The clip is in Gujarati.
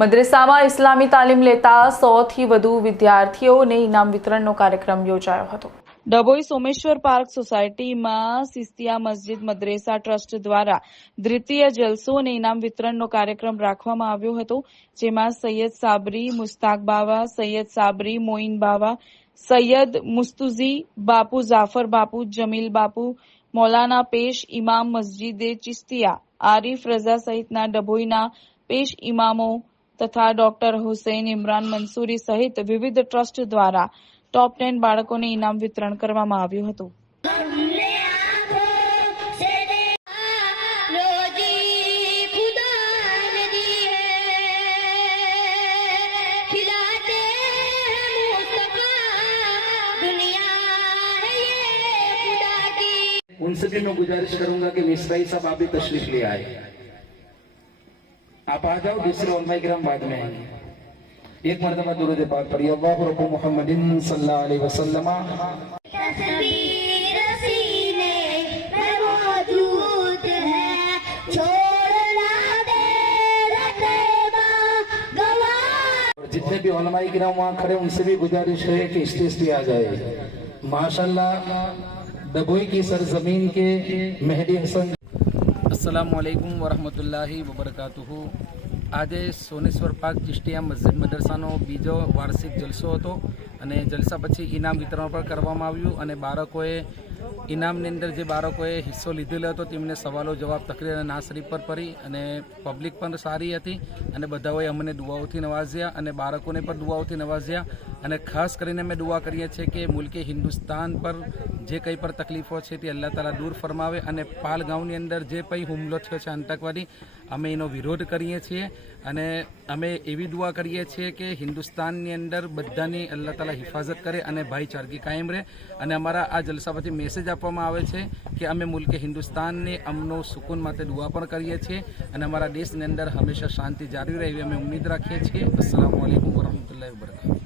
મદ્રેસામાં ઇસ્લામી તાલીમ લેતા સોથી વધુ વિદ્યાર્થીઓને ઇનામ વિતરણનો કાર્યક્રમ યોજાયો હતો. ડભોઈ સોમેશ્વર પાર્ક સોસાયટીમાં સિસ્તિયા મસ્જિદ મદ્રેસા ટ્રસ્ટ દ્વારા દ્વિતીય જલસો અને ઇનામ વિતરણનો કાર્યક્રમ રાખવામાં આવ્યો હતો, જેમાં સૈયદ સાબરી, મુસ્તાક બાવા, સૈયદ સાબરી મોઇન બાવા, સૈયદ મુસ્તુઝી, બાપુ જાફર બાપુ, જમીલ બાપુ, મૌલાના પેશ ઇમામ મસ્જિદે ચિસ્તિયા, આરીફ રઝા સહિતના ડભોઈના પેશ ઇમામો તથા ડોક્ટર હુસૈન ઇમરાન મંસૂરી સહિત વિવિધ ટ્રસ્ટ દ્વારા ટોપ ટેન બાળકોને ઇનામ વિતરણ કરવામાં આવ્યું હતું हमने आंखों से देखा रोजी खुदा ने दी है खिलाते हैं मुस्तफा दुनिया है ये खुदा की उनसे भी मैं गुजारिश करूंगा कि मिसबाई साहब आप भी तशरीफ ले आए आप आ जाओ दूसरे उलमा किराम बाद में आएँगे। एक मरतबा दुरूद पाक पढ़िए अल्लाह रब्बु मुहम्मदिन सल्लल्लाहु अलैहि वसल्लम। जितने भी उलमा किराम वहाँ खड़े उनसे भी गुजारिश है कि स्टेज पे आ जाए। माशाल्लाह दबोई की सरजमीन के मेहदी हसन અસલામુઅલૈકુમ વરહમતુલ્લાહી વબરકાતુહુ આજે સોનેશ્વર પાક ચિશ્તિયા મસ્જિદ મદરસાનો બીજો વાર્ષિક જલસો હતો અને જલસા પછી ઇનામ વિતરણ પણ કરવામાં આવ્યું અને બાળકોએ ઇનામની અંદર જે બાળકોએ હિસ્સો લીધેલો હતો, તેમને સવાલો જવાબ તકરીર અને નાસરી પર પડી અને પબ્લિક પણ સારી હતી અને બધાઓએ અમને દુઆઓથી નવાજ્યા અને બાળકોને પણ દુઆઓથી નવાજ્યા અને ખાસ કરીને અમે દુઆ કરીએ છીએ કે મુલકે હિન્દુસ્તાન પર જે કંઈ પણ તકલીફો છે તે અલ્લાહ તાલા દૂર ફરમાવે અને પાલ ગામની અંદર જે કંઈ હુમલો થયો છે આતંકવાદી, અમે એનો વિરોધ કરીએ છીએ. અને અમે એવી દુઆ કરીએ છીએ કે હિન્દુસ્તાનની અંદર બધાની અલ્લાહ તાલા હિફાજત કરે અને ભાઈચારગી કાયમ રહે. અને અમારા આ જલસા પછી મેસેજ આપવામાં આવે છે કે અમે મુલ્કે હિન્દુસ્તાનને અમનો સુકૂન માટે દુઆ પણ કરીએ છીએ અને અમારા દેશની અંદર હંમેશા શાંતિ જાળવી રહે અમે ઉમ્મીદ રાખીએ છીએ. અસલામ વરહમતુલ્લાહ વબરકાતુ